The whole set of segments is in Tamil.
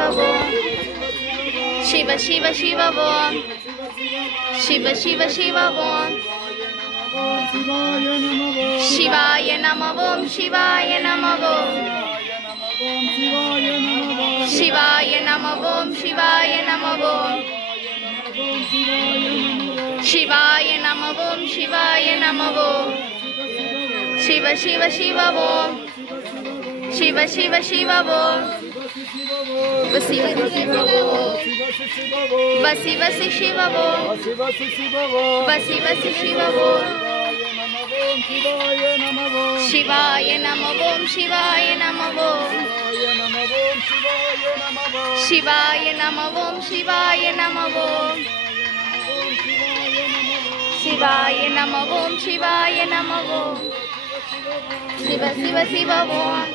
Shiva Om. Shiva Shiva Shiva Om. Shiva Shiva Shiva Om. Shivaya Namah Om. Shivaya Namah Om. Shivaya Namah Om. Shivaya Namah Om. Shivaya Namah Om. Shivaya Namah Om. Shiva Shiva Shiva Om. Shiva Shiva Shiva Om. Vasiva Shiva Om. Vasiva Shiva Om. Vasiva Shiva Om. Shivaya Namah Om. Shivaya Namah Om. Shivaya Namah Om. Shivaya Namah Om. Shivaya Namah Om. Shivaya Namah Om. Shiva Shiva Shiva Om.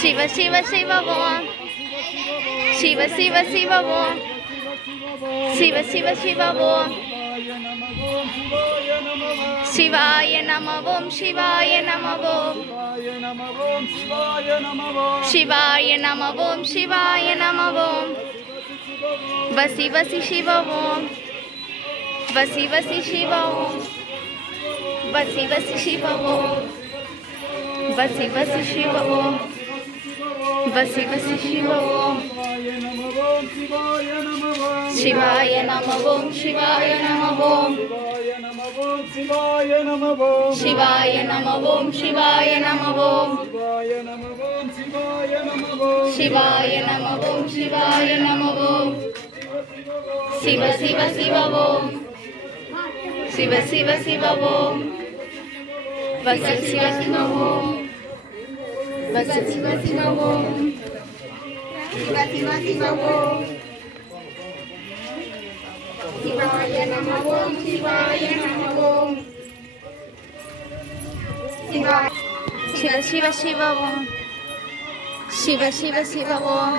Shiva Shiva Shiva Om. Shiva Shiva Shiva Om. Shiva Shiva Shiva Om. Shivaya Namah Om. Shivaya Namah Om. Shivaya Namah Om. Shivaya Namah Om. Vasiva Shiva Om. Vasiva Shiva Om. Vasiva Shiva Om. Vasiva Shiva Om. Vasiva Shiva Om. Shivaya Namah Om. Shivaya Namah Om. Shivaya Namah Om. Shivaya Namah Om. Shivaya Namah Om. Shivaya Namah Om. Shivaya Namah Om. Shiva Shiva Shiva Om. Shiva Shiva Shiva Om. Vasiva Shiva Om. Vasiva Shiva Om. Shiva Shiva Shiva Om. Shivaya Namah Om. Shivaya Namah Om. Shiva Shiva Shiva Om. Shiva Shiva Shiva Om.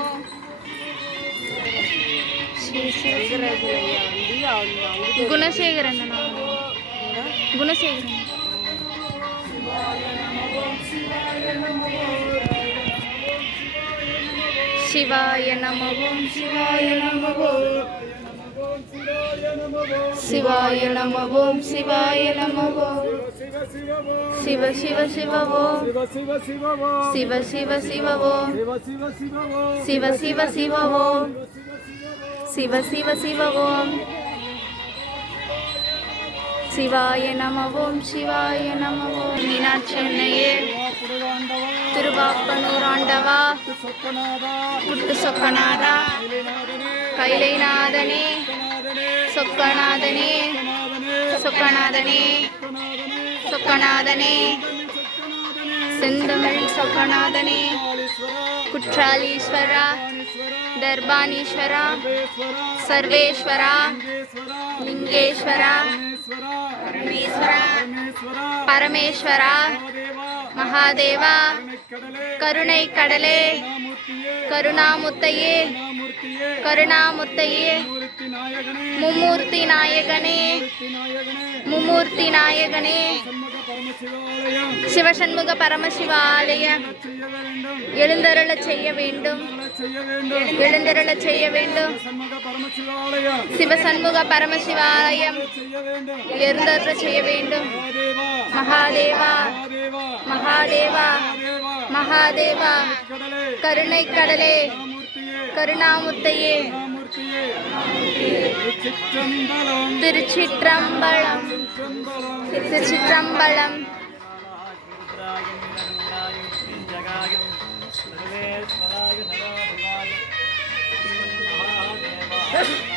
Gunasekaran Gunasekaran சிவாய நமः ஓம் சிவாய நமः ஓம் சிவாய நமः ஓம் சிவாய நமः ஓம் சிவ சிவ சிவ ஓம் சிவ சிவ சிவ ஓம் சிவ சிவ சிவ ஓம் சிவ சிவ சிவ ஓம் சிவாய நமः ஓம் சிவாய நமः ஓம் மீனாட்சி அன்னையே திருவாப்பனூர் ஆண்டவா புட்டு சொக்கநாதா கைலைநாதனே சொக்கநாதனே சொக்கநாதனே சொக்கநாதனே செந்தமிழ் சொக்கநாதனே குற்றாலீஸ்வரா தர்பானீஸ்வரா சர்வேஸ்வரா லிங்கேஸ்வரா பரமேஸ்வரா மகாதேவா கருணை கடலே கருணாமுத்தையே கருணாமுத்தையே மும்மூர்த்தி நாயகனே மும்மூர்த்தி நாயகனே சிவசண்முக பரமசிவாலய எழுந்தருளச் செய்ய வேண்டும் எழுந்தருளச் செய்ய வேண்டும் சிவசண்முக பரமசிவாலயம் எழுந்தருளச் செய்ய வேண்டும் மகாதேவா மகாதேவா மகாதேவா கருணை கடலே கருணாமுத்தையே திருச்சிற்றம்பலம் திருச்சிற்றம்பலம் Yes.